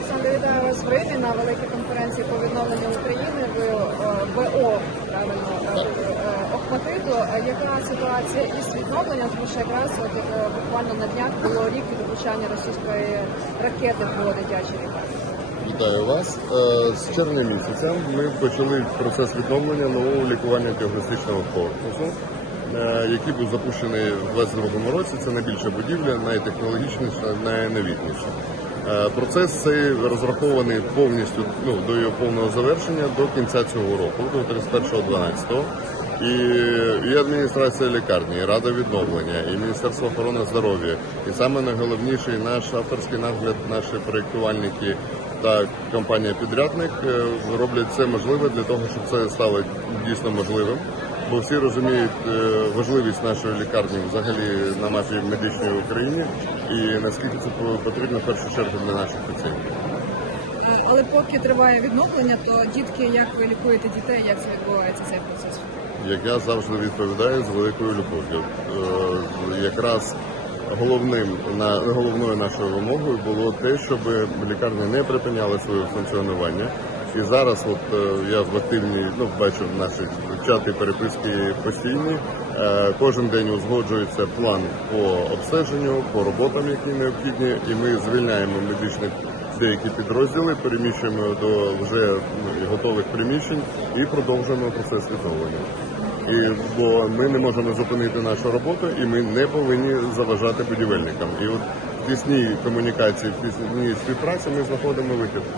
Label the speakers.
Speaker 1: Олександр, вітаю вас в Римі на великій конференції по відновленню України в е, ВО, правильно, е, е, Охматиту. Е, Яка ситуація із відновленням? Тому що якраз от, е, буквально на днях було рік від влучання російської ракети по дитячій лікарні.
Speaker 2: Вітаю вас. Е, З червня місяця ми почали процес відновлення нового лікування діагностичного корпусу, е, який був запущений в 2022 році. Це найбільша будівля, найтехнологічніша, найновітніша. Е, Процес цей розрахований повністю ну, до його повного завершення до кінця цього року, до 31.12. І, і адміністрація лікарні, і рада відновлення, і Міністерство охорони здоров'я, і саме найголовніший наш авторський нагляд, наші проєктувальники та компанія підрядник е, роблять це можливе для того, щоб це стало дійсно можливим. Бо всі розуміють е, важливість нашої лікарні взагалі на нашій медичній Україні і наскільки це потрібно в першу чергу для наших пацієнтів.
Speaker 1: Але поки триває відновлення, то дітки, як ви лікуєте дітей, як це відбувається цей процес?
Speaker 2: як я завжди відповідаю з великою любов'ю. Е, Якраз головним головною нашою вимогою було те, щоб лікарні не припиняли своє функціонування. І зараз, от е, я в активній, ну бачу наші чати переписки постійні. Е, Кожен день узгоджується план по обстеженню, по роботам, які необхідні, і ми звільняємо медичні деякі підрозділи, переміщуємо до вже ну, готових приміщень і продовжуємо процес відновлення. І бо ми не можемо зупинити нашу роботу, і ми не повинні заважати будівельникам. І от в тісній комунікації, в тісній співпраці ми знаходимо вихід.